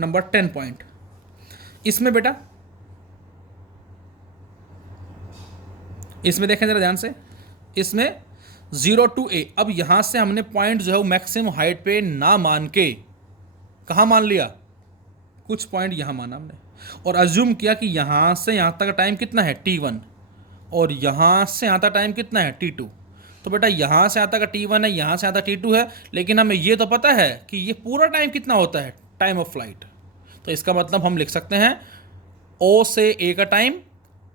Number 10 point. इसमें बेटा, इसमें देखें जरा ध्यान से, इसमें 0 to a, अब यहां से हमने पॉइंट जो है वो मैक्सिमम हाइट पे ना मान के कहाँ मान लिया, कुछ पॉइंट यहां माना हमने, और अज्यूम किया कि यहां से यहां तक का टाइम कितना है t1, और यहां से यहां तक टाइम कितना है t2। तो बेटा यहां से यहां तक का t1 है, यहां से यहां तक t2 है, लेकिन हमें ये तो पता है कि ये पूरा टाइम कितना होता है, टाइम ऑफ फ्लाइट। तो इसका मतलब हम लिख सकते हैं O से A का टाइम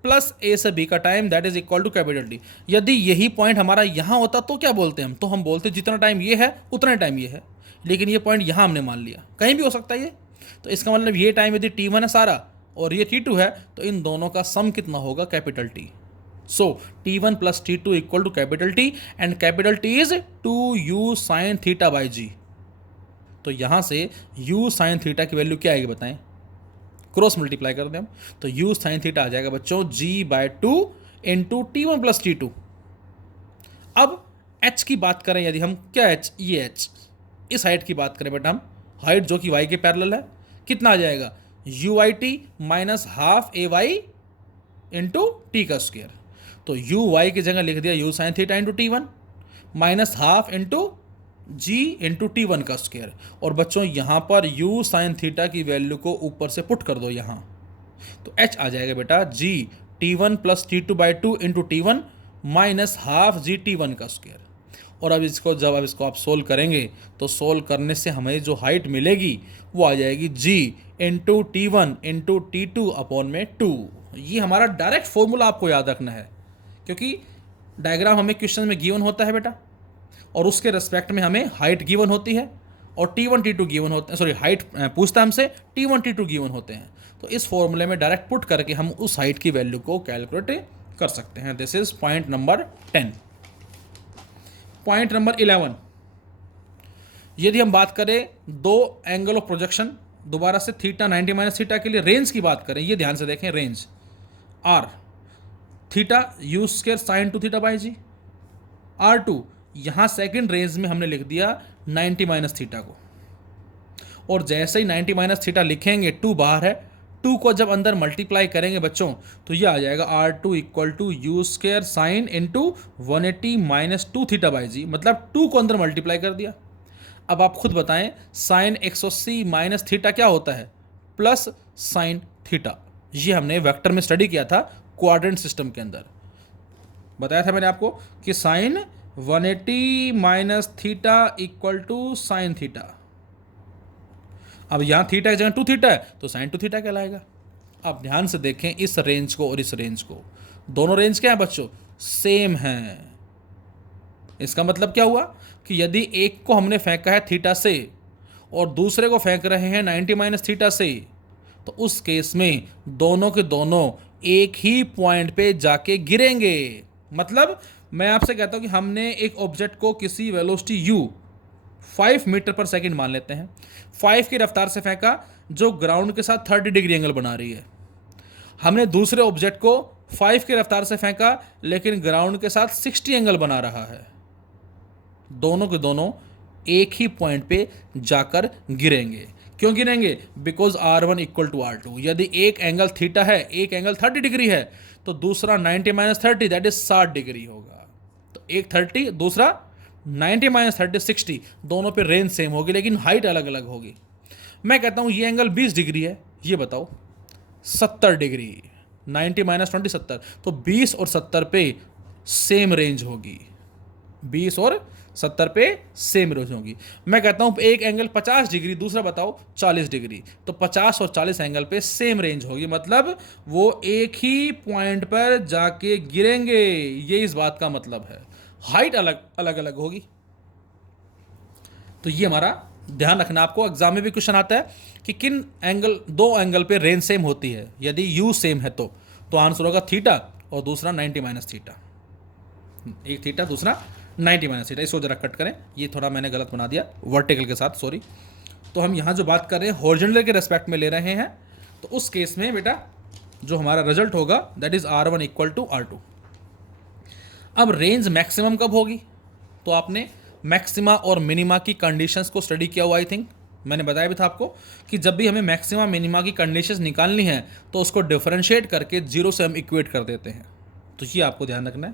प्लस A से B का time, that is equal to capital T। यदि यही पॉइंट हमारा यहाँ होता तो क्या बोलते हैं हम, तो हम बोलते जितना टाइम ये है उतना टाइम ये है, लेकिन ये पॉइंट यहाँ हमने मान लिया, कहीं भी हो सकता है ये। तो इसका मतलब ये टाइम यदि t1 है सारा और ये t2 है, तो इन दोनों का सम कितना होगा, capital T। So t1 plus t2 equal to capital T, and capital T is 2u sine theta by G. तो यहाँ से u साइन थीटा की वैल्यू क्या आएगी बताएं, क्रॉस मल्टीप्लाई कर दें हम, तो u साइन थीटा आ जाएगा बच्चों g/2 into t1 plus t2। अब h की बात करें यदि हम, क्या h, ये h, इस हाइट की बात करें बेटा हम, हाइट जो कि y के पैरेलल है, कितना आ जाएगा, ut minus half ay into T का स्क्वायर। तो uy की जगह लिख दिया u sine theta into t1 minus half into G into T का स्क्वायर। और बच्चों यहाँ पर u साइन थीटा की वैल्यू को ऊपर से पुट कर दो यहाँ, तो h आ जाएगा बेटा g t1 plus t2/2 into T minus half G T का स्क्वायर। और अब इसको जब आप सोल्व करेंगे तो सोल्व करने से हमें जो हाइट मिलेगी वो आ जाएगी g इंटू टी1 इंटू टी2 अपॉन में 2। ये हमारा डायरेक्ट फॉर्मूला आपको याद रखना है, क्योंकि डायग्राम हमें क्वेश्चन में गिवन होता है बेटा, और उसके रेस्पेक्ट में हमें हाइट गिवन होती है, और t1 t2 गिवन होते हैं, सॉरी हाइट पूछता है हमसे, t1 t2 गिवन होते हैं। तो इस फॉर्मूले में डायरेक्ट पुट करके हम उस हाइट की वैल्यू को कैलकुलेट कर सकते हैं। This is point number 10। Point number 11, यदि हम बात करें दो एंगल ऑफ प्रोजेक्शन, दोबारा से थीटा 90 माइनस थीटा के लिए रेंज की बात करें, ये ध्यान से देखें, range R theta u square sine 2 theta by g, R2 यहाँ सेकंड रेंज में हमने लिख दिया 90 माइनस थीटा को, और जैसे ही 90 माइनस थीटा लिखेंगे 2 बाहर है, 2 को जब अंदर मल्टीप्लाई करेंगे बच्चों तो ये आ जाएगा R2 equal to U square sine into 180 minus 2 theta by G, मतलब 2 को अंदर मल्टीप्लाई कर दिया। अब आप खुद बताएं साइन 180 माइनस थीटा क्या होता है, प्लस साइन थीटा। ये हमने वेक्टर में स्टडी किया था क्वाड्रेंट सिस्टम के अंदर, बताया था मैंने आपको कि sine 180 minus theta equal to sine theta. अब यहाँ थीटा की जगह 2 थीटा है तो साइन 2 थीटा कहलाएगा। अब ध्यान से देखें इस रेंज को और इस रेंज को, दोनों रेंज क्या है बच्चों, सेम हैं। इसका मतलब क्या हुआ कि यदि एक को हमने फेंका है थीटा से और दूसरे को फेंक रहे हैं 90 माइनस थीटा से, तो उस केस में दोनों के दोनों एक ही पॉइंट पे जाके गिरेंगे। मतलब मैं आपसे कहता हूं कि हमने एक ऑब्जेक्ट को किसी वेलोसिटी u 5 मीटर पर सेकंड मान लेते हैं, 5 की रफ्तार से फेंका जो ग्राउंड के साथ 30 डिग्री एंगल बना रही है। हमने दूसरे ऑब्जेक्ट को 5 की रफ्तार से फेंका लेकिन ग्राउंड के साथ 60 एंगल बना रहा है। दोनों के दोनों एक ही पॉइंट पे जाकर गिरेंगे। क्यों गिरेंगे, because R1 equal to R2। यदि एक एंगल थीटा है, एक एंगल 30 डिग्री है, तो दूसरा 90 माइनस 30 दैट इज 60 डिग्री होगा। तो एक 30, दूसरा 90 माइनस 30 60, दोनों पे रेंज सेम होगी लेकिन हाइट अलग अलग होगी। मैं कहता हूँ ये एंगल 20 डिग्री है, ये बताओ 70 डिग्री, 90 माइनस 20 70, तो 20 और 70 पे सेम रेंज होगी, 20 और 70 पे सेम रेंज होगी। मैं कहता हूँ एक एंगल 50 डिग्री, दूसरा बताओ 40 डिग्री, तो 50 और 40 एंगल पे सेम रेंज होगी, मतलब वो एक ही पॉइंट पर जाके गिरेंगे। ये इस बात का मतलब है, हाइट अलग अलग अलग होगी। तो ये हमारा ध्यान रखना, आपको एग्जाम में भी क्वेश्चन आता है कि किन एंगल, दो एंगल पे रेंज सेम होती है। यदि यू सेम है तो आंसर होगा थीटा और दूसरा 90 माइनस थीटा, एक थीटा दूसरा 90 माइनस थीटा। इसको जरा कट करें, ये थोड़ा मैंने गलत बना दिया वर्टिकल के साथ, सॉरी। तो हम यहाँ जो बात कर रहे हैं हॉरिजॉन्टल के रेस्पेक्ट में ले रहे हैं, तो उस केस में बेटा जो हमारा रिजल्ट होगा that is R1 equal to R2। अब रेंज मैक्सिमम कब होगी, तो आपने मैक्सिमा और मिनिमा की कंडीशंस को स्टडी किया हुआ आई थिंक, मैंने बताया भी था आपको कि जब भी हमें मैक्सिमा मिनिमा की कंडीशंस निकालनी है तो उसको डिफरेंशिएट करके जीरो से हम इक्वेट कर देते हैं। तो ये आपको ध्यान रखना है।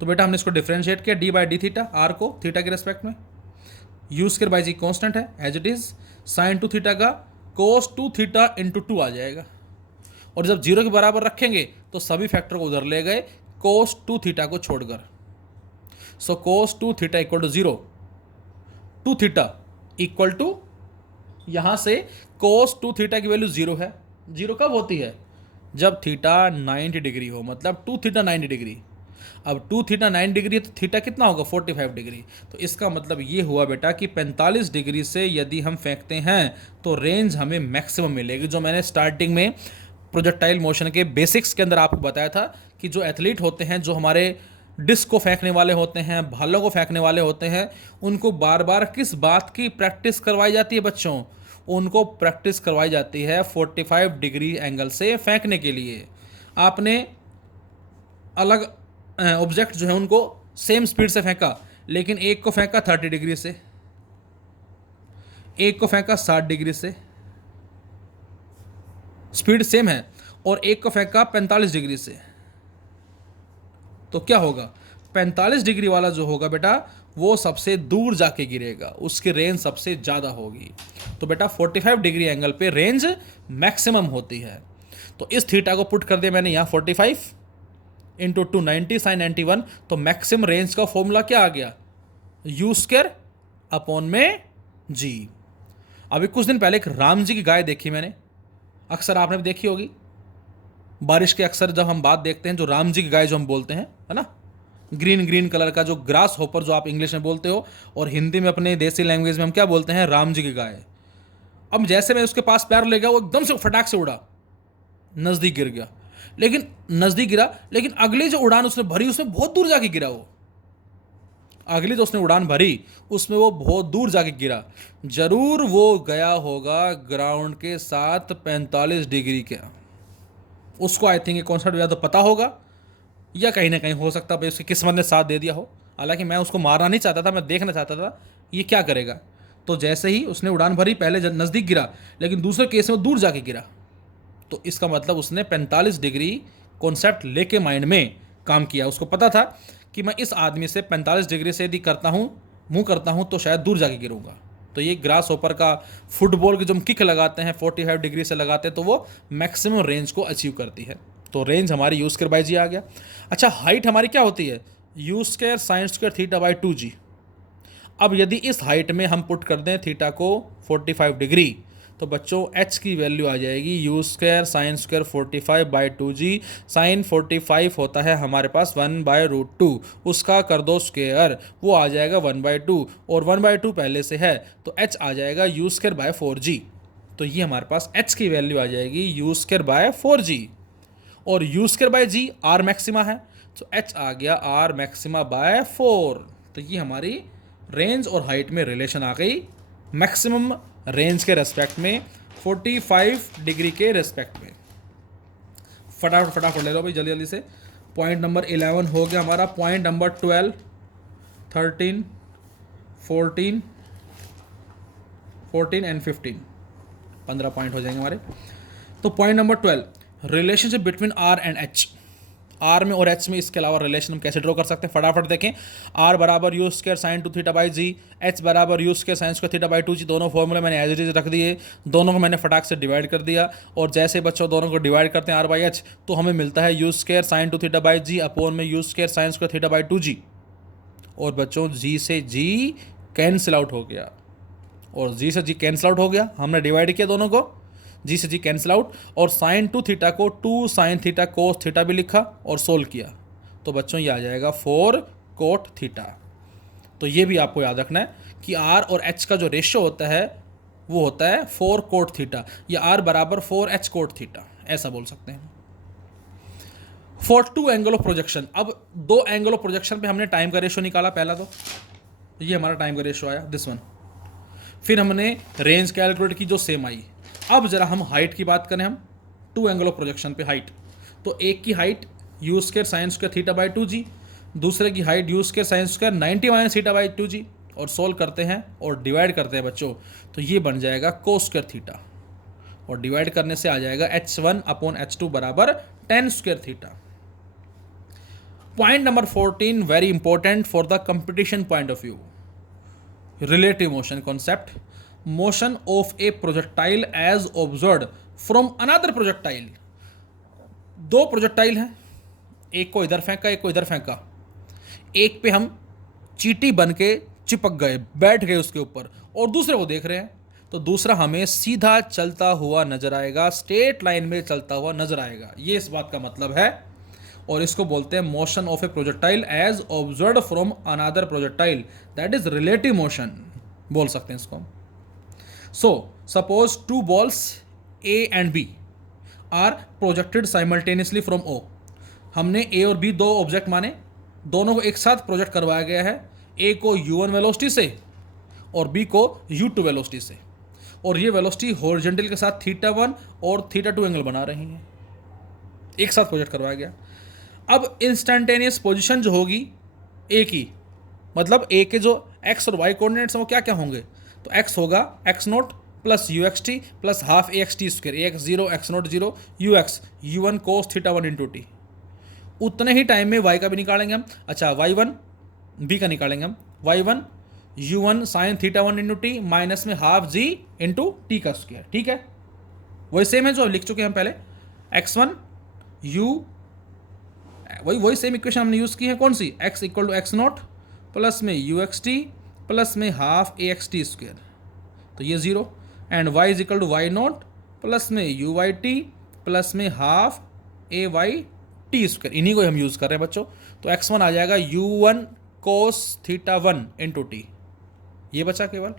तो बेटा हमने इसको डिफरेंशिएट किया D by D theta, R को थीटा के रेस्पेक्ट में, U square by G constant है as it is, sine two theta का cos two theta into two आ जाएगा, और जब जीरो के बराबर रखेंगे तो सभी फैक्टर को उधर ले गए कोस टू थीटा को छोड़कर। So cos two theta equal to zero, two theta equal to, यहां से कोस टू थीटा की वैल्यू जीरो है। जीरो कब होती है? जब थीटा 90 डिग्री हो, मतलब टू थीटा 90 डिग्री। अब टू थीटा 9 डिग्री है तो थीटा कितना होगा? 45 डिग्री। तो इसका मतलब ये हुआ बेटा कि 45 डिग्री से यदि हम फेंकते हैं तो रेंज हमें मैक्सिमम मिलेगी, जो मैंने स्टार्टिंग में प्रोजेक्टाइल मोशन के बेसिक्स के अंदर आपको बताया था कि जो एथलीट होते हैं, जो हमारे डिस्क को फेंकने वाले होते हैं, भालों को फेंकने वाले होते हैं, उनको बार बार किस बात की प्रैक्टिस करवाई जाती है बच्चों? उनको प्रैक्टिस करवाई जाती है 45 डिग्री एंगल से फेंकने के लिए। आपने अलग ऑब्जेक्ट जो है उनको सेम स्पीड से फेंका, लेकिन एक को फेंका 30 डिग्री से, एक को फेंका 60 डिग्री से, स्पीड सेम है, और एक को फेंका 45 डिग्री से, तो क्या होगा? 45 डिग्री वाला जो होगा बेटा वो सबसे दूर जाके गिरेगा, उसकी रेंज सबसे ज़्यादा होगी। तो बेटा 45 डिग्री एंगल पे रेंज मैक्सिमम होती है। तो इस थीटा को पुट कर दिया मैंने यहाँ 45 इंटू 290 साइन 91, तो मैक्सिमम रेंज का फॉर्मूला क्या आ गया? यू स्क्वायर अपॉन में जी। अभी कुछ दिन पहले एक राम जी की गाय देखी मैंने, अक्सर आपने भी देखी होगी, बारिश के अक्सर जब हम बात देखते हैं, जो राम जी की गाय जो हम बोलते हैं, है ना, ग्रीन ग्रीन कलर का जो ग्रास होपर जो आप इंग्लिश में बोलते हो, और हिंदी में अपने देसी लैंग्वेज में हम क्या बोलते हैं? राम जी की गाय। अब जैसे मैं उसके पास पैर ले गया, वो एकदम से फटाक से उड़ा, नज़दीक गिर गया, लेकिन नज़दीक गिरा, लेकिन अगली जो उड़ान उसने भरी उसमें बहुत दूर जाके गिरा। वो अगली जो उसने उड़ान भरी उसमें वो बहुत दूर जाके गिरा। जरूर वो गया होगा ग्राउंड के साथ 45 डिग्री के। उसको आई थिंक ये कॉन्सेप्ट या तो पता होगा, या कहीं ना कहीं हो सकता है उसकी किस्मत ने साथ दे दिया हो। हालांकि मैं उसको मारना नहीं चाहता था, मैं देखना चाहता था ये क्या करेगा। तो जैसे ही उसने उड़ान भरी, पहले नज़दीक गिरा, लेकिन दूसरे केस में वो दूर जाके गिरा। तो इसका मतलब उसने 45 डिग्री कॉन्सेप्ट लेके माइंड में काम किया। उसको पता था कि मैं इस आदमी से 45 डिग्री से यदि मुँह करता हूँ तो शायद दूर जाके गिरूंगा। तो ये ग्रास होपर का फुटबॉल की जो हम किक लगाते हैं 45 डिग्री से लगाते हैं, तो वो मैक्सिमम रेंज को अचीव करती है। तो रेंज हमारी यू स्क्वायर बाई जी आ गया। अच्छा, हाइट हमारी क्या होती है? You square sine square theta by 2g। अब यदि इस हाइट में हम पुट कर दें थीटा को 45 डिग्री, तो बच्चों h की वैल्यू आ जाएगी u square sine square 45 by 2g। Sine 45 होता है हमारे पास 1/√2, उसका कर दो स्क्वायर, वो आ जाएगा 1/2, और 1/2 पहले से है तो h आ जाएगा यू स्क्वायर बाय 4g। तो ये हमारे पास h की वैल्यू आ जाएगी यू स्क्वायर बाय 4g, और u square by g R maxima है, तो h आ गया आर मैक्सिमा बाय 4। तो ये हमारी रेंज और हाइट में रिलेशन आ गई, मैक्सिमम रेंज के रेस्पेक्ट में, 45 डिग्री के रेस्पेक्ट में। फटाफट ले लो भाई जल्दी जल्दी से। पॉइंट नंबर 11 हो गया हमारा। पॉइंट नंबर 12, 13, 14 एंड 15 पॉइंट हो जाएंगे हमारे। तो point number 12, relationship between R and H. R में और एच में इसके अलावा रिलेशन हम कैसे ड्रॉ कर सकते हैं? फटाफट देखें। आर बराबर U square sine 2 theta by G, H बराबर U square sine square theta by 2g। दोनों फॉर्मूले मैंने एज इट इज रख दिए, दोनों को मैंने फटाक से डिवाइड कर दिया, और जैसे बच्चों दोनों को डिवाइड करते हैं आर बाई एच, तो हमें मिलता है you square sine 2 theta by G upon में U square sine square theta by 2g। और बच्चों जी से जी कैंसिल आउट हो गया, और जी से जी कैंसिल आउट हो गया, हमने डिवाइड किया दोनों को, जी से जी कैंसिल आउट, और साइन 2 थीटा को 2 साइन थीटा कोस थीटा भी लिखा और सोल्व किया, तो बच्चों ये आ जाएगा 4 कोट थीटा। तो ये भी आपको याद रखना है कि आर और एच का जो रेशियो होता है वो होता है 4 कोट थीटा, या आर बराबर 4h कोट थीटा, ऐसा बोल सकते हैं। फॉर 2 एंगल ऑफ प्रोजेक्शन, अब 2 एंगल ऑफ प्रोजेक्शन पे हमने टाइम का रेशियो निकाला पहला, तो ये हमारा टाइम का रेशियो आया दिस वन। फिर हमने रेंज कैलकुलेट की जो सेम आई। अब जरा हम हाइट की बात करें, हम 2 एंगल ऑफ प्रोजेक्शन पे हाइट, तो एक की height you square sine square theta by 2g, दूसरे की height you square sine square 90 minus theta by 2g, और सोल्व करते हैं और डिवाइड करते हैं बच्चों, तो ये बन जाएगा कोस स्क्वायर थीटा, और डिवाइड करने से आ जाएगा h1/h2 बराबर tan square theta. Point number 14 very important for the competition point of view, relative motion concept. Motion of a projectile as observed from another projectile. दो प्रोजेक्टाइल हैं, एक को इधर फेंका एक को इधर फेंका, एक पे हम चींटी बन के चिपक गए, बैठ गए उसके ऊपर, और दूसरे को देख रहे हैं, तो दूसरा हमें सीधा चलता हुआ नजर आएगा, स्ट्रेट लाइन में चलता हुआ नजर आएगा। ये इस बात का मतलब है, और इसको बोलते हैं motion of a projectile as observed from another projectile, that is relative motion बोल सकते हैं इसको। So suppose two balls A and B are projected simultaneously from O. हमने ए और बी दो ऑब्जेक्ट माने, दोनों को एक साथ प्रोजेक्ट करवाया गया है, ए को u1 वेलोसिटी से और बी को u2 वेलोसिटी से, और ये वेलोसिटी हॉरिजॉन्टल के साथ θ1 और θ2 एंगल बना रही हैं, एक साथ प्रोजेक्ट करवाया गया। अब इंस्टेंटेनियस पोजीशन जो होगी ए की, मतलब ए के जो x और y कोऑर्डिनेट्स हैं वो क्या क्या होंगे, तो x होगा x0 plus uxt plus half axt square, ax0 x0 0 ux u1 cos θ1 into T. उतने ही टाइम में y का भी निकालेंगे हम, अच्छा y1 b का निकालेंगे हम, y1 u1 sine θ1 into T minus में हाफ g इंटू टी का स्क्वायर, ठीक है। वही सेम है जो लिख चुके हैं हम पहले, x1 u, वही सेम इक्वेशन हमने यूज़ की है, कौन सी, x equal to x0 plus में uxt प्लस में हाफ axt स्क्वायर, तो ये 0, and y is equal to y0 plus में uyt प्लस में हाफ ayt स्क्वायर, इन्हीं को हम यूज़ कर रहे हैं बच्चों। तो x1 आ जाएगा u1 cos θ1 इंटू टी, ये बचा केवल।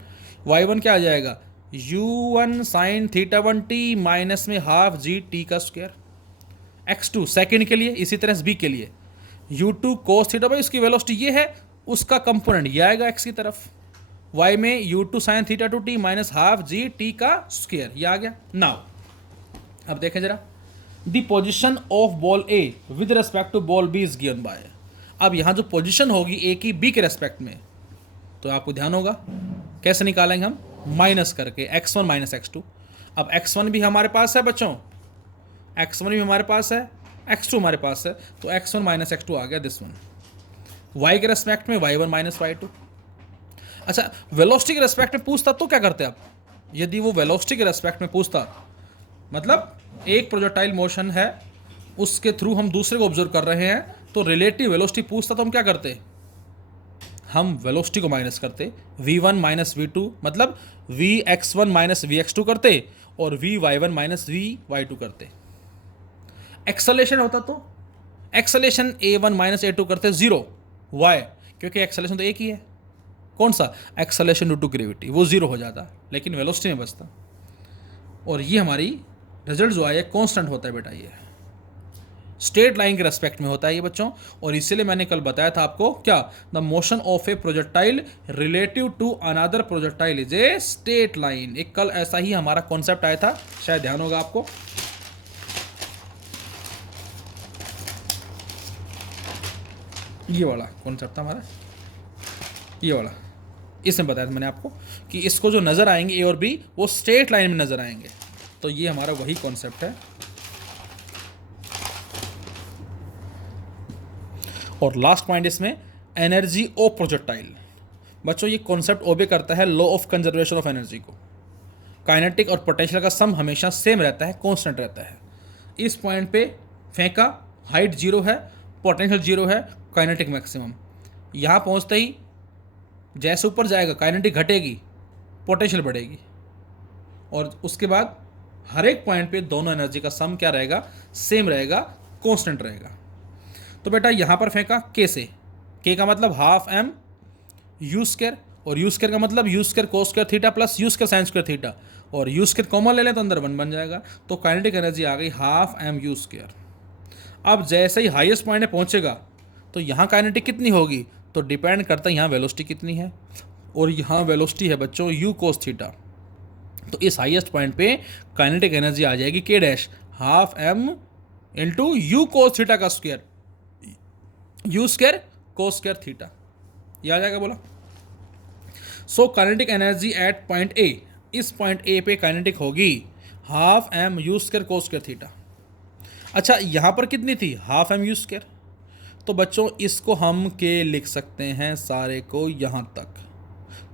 y1 क्या आ जाएगा, u1 साइन θ1 t माइनस में हाफ जी टी का स्क्वायर। x2 सेकेंड के लिए, इसी तरह से b के लिए u2 cos θ, इसकी वेलोसिटी ये है, उसका कंपोनेंट ये आएगा x की तरफ, y में u2 sine θ2t minus half g t का स्क्वायर, ये आ गया। नाउ अब देखें जरा, the position of ball A with respect to ball B is given by. अब यहाँ जो पोजिशन होगी ए की बी के रेस्पेक्ट में, तो आपको ध्यान होगा कैसे निकालेंगे हम, माइनस करके x1 माइनस x2। अब x1 भी हमारे पास है बच्चों, x1 भी हमारे पास है, x2 हमारे पास है, तो x1 माइनस x2 आ गया दिस वन। y के रेस्पेक्ट में y1 माइनस y2। अच्छा, वेलोसिटी के रेस्पेक्ट में पूछता तो क्या करते आप, यदि वो वेलोसिटी के रेस्पेक्ट में पूछता, मतलब एक प्रोजेक्टाइल मोशन है उसके थ्रू हम दूसरे को ऑब्जर्व कर रहे हैं, तो रिलेटिव वेलोसिटी पूछता तो हम क्या करते, हम वेलोसिटी को माइनस करते, v1 माइनस v2 मतलब vx1 माइनस vx2 करते, और vy1 माइनस vy2 करते। एक्सेलेरेशन होता तो एक्सेलेरेशन a1 माइनस a2 करते 0, y, क्योंकि एक्सेलेरेशन तो एक ही है, कौन सा, एक्सेलेरेशन ड्यू टू ग्रेविटी, वो 0 हो जाता, लेकिन वेलोसिटी में बचता। और ये हमारी रिजल्ट जो आया कांस्टेंट होता है बेटा, ये स्ट्रेट लाइन के रेस्पेक्ट में होता है ये बच्चों। और इसीलिए मैंने कल बताया था आपको क्या, the motion of a projectile relative to another projectile is a straight line. एक कल ऐसा ही हमारा कॉन्सेप्ट आया था, शायद ध्यान होगा आपको। ये वाला कॉन्सेप्ट था हमारा, ये वाला, इसमें बताया था मैंने आपको कि इसको जो नज़र आएंगे ए और बी वो स्ट्रेट लाइन में नज़र आएंगे, तो ये हमारा वही कॉन्सेप्ट है। और लास्ट पॉइंट इसमें, एनर्जी ऑफ प्रोजेक्टाइल। बच्चों ये कॉन्सेप्ट ओबे करता है law of conservation of energy को। काइनेटिक और पोटेंशियल का सम हमेशा सेम रहता है, कांस्टेंट रहता है। इस पॉइंट पे फेंका, हाइट 0 है, पोटेंशियल 0 है, काइनेटिक मैक्सिमम। यहाँ पहुँचते ही जैसे ऊपर जाएगा काइनेटिक घटेगी, पोटेंशियल बढ़ेगी, और उसके बाद हर एक पॉइंट पे दोनों एनर्जी का सम क्या रहेगा, सेम रहेगा, कांस्टेंट रहेगा। तो बेटा यहाँ पर फेंका के से, के का मतलब हाफ एम यू स्क्वायर, और यू स्क्वायर का मतलब you square cos square theta plus you square sine square theta, और यू स्क्वायर कॉमन ले लें तो अंदर 1 बन जाएगा, तो काइनेटिक एनर्जी आ गई हाफ एम यू स्क्वायर। अब जैसे ही हाईएस्ट पॉइंट में पहुँचेगा तो यहाँ काइनेटिक कितनी होगी, तो डिपेंड करता है यहाँ वेलोसिटी कितनी है, और यहाँ वेलोसिटी है बच्चों यू कोस थीटा, तो इस हाईएस्ट पॉइंट पे काइनेटिक एनर्जी आ जाएगी K dash half M into U cos theta का square, U square cos square theta, ये आ जाएगा बोला। So kinetic energy at point A, इस पॉइंट ए पे काइनेटिक होगी half M you square cos square theta. अच्छा यहाँ पर कितनी थी, हाफ एम यू स्क्वायर। तो बच्चों इसको हम के लिख सकते हैं सारे को यहाँ तक।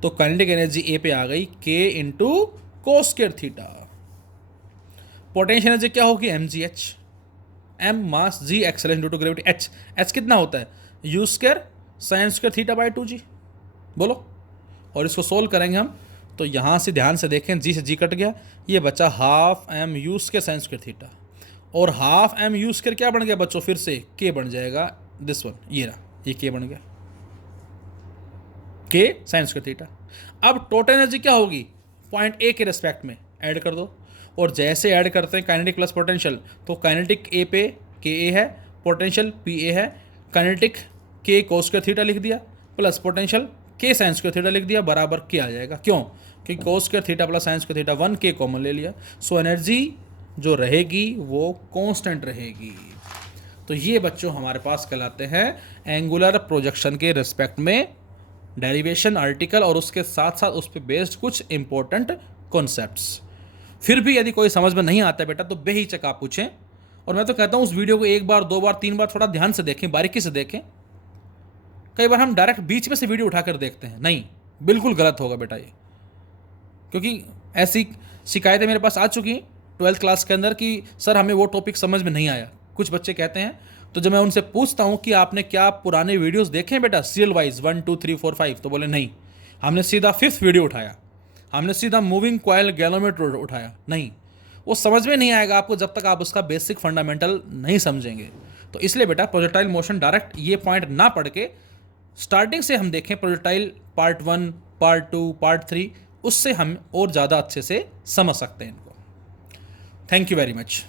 तो काइनेटिक एनर्जी ए पे आ गई के into cos square theta. Potential energy क्या होगी, m g h, m mass g acceleration to gravity h, h कितना होता है you square sine square theta by 2g। बोलो, और इसको सोल्व करेंगे हम। तो यहाँ से ध्यान से देखें, जी से जी कट गया, ये बचा half M you square sine square theta, और हाफ एम यू स्क्वायर क्या बन गया बच्चों, फिर से के बन जाएगा दिस वन, ये रहा, ये के बन गया, के साइन स्क्वायर थीटा। अब टोटल एनर्जी क्या होगी, पॉइंट ए के रेस्पेक्ट में ऐड कर दो, और जैसे ऐड करते हैं काइनेटिक प्लस पोटेंशियल, तो काइनेटिक ए पे के ए है, पोटेंशियल पी ए है, काइनेटिक के कोस स्क्वायर थीटा लिख दिया प्लस पोटेंशियल के साइन स्क्वायर थीटा लिख दिया, बराबर के आ जाएगा। क्यों, क्योंकि कोस square theta plus sign square theta 1 के कॉमन ले लिया। सो एनर्जी जो रहेगी वो कांस्टेंट रहेगी। तो ये बच्चों हमारे पास कहलाते हैं एंगुलर प्रोजेक्शन के रिस्पेक्ट में डेरिवेशन आर्टिकल, और उसके साथ साथ उस पर बेस्ड कुछ इंपॉर्टेंट कॉन्सेप्ट्स। फिर भी यदि कोई समझ में नहीं आता बेटा तो बेहिचक आप पूछें, और मैं तो कहता हूँ उस वीडियो को 1 बार 2 बार 3 बार थोड़ा ध्यान से देखें, बारीकी से देखें। कई बार हम डायरेक्ट बीच में से वीडियो उठाकर देखते हैं, नहीं, बिल्कुल गलत होगा बेटा ये। क्योंकि ऐसी शिकायतें मेरे पास आ चुकी 12th क्लास के अंदर कि सर हमें वो टॉपिक समझ में नहीं आया, कुछ बच्चे कहते हैं। तो जब मैं उनसे पूछता हूँ कि आपने क्या पुराने वीडियोस देखे हैं बेटा सीरियल वाइज 1 2 3 4 5, तो बोले नहीं, हमने सीधा 5th वीडियो उठाया, हमने सीधा मूविंग कॉइल गैलोमीटर उठाया। नहीं, वो समझ में नहीं आएगा आपको जब तक आप उसका बेसिक फंडामेंटल नहीं समझेंगे। तो इसलिए बेटा प्रोजेक्टाइल मोशन डायरेक्ट ये पॉइंट ना पढ़ के स्टार्टिंग से हम देखें प्रोजेक्टाइल पार्ट 1 पार्ट 2 पार्ट 3, उससे हम और ज़्यादा अच्छे से समझ सकते हैं इनको। Thank you very much.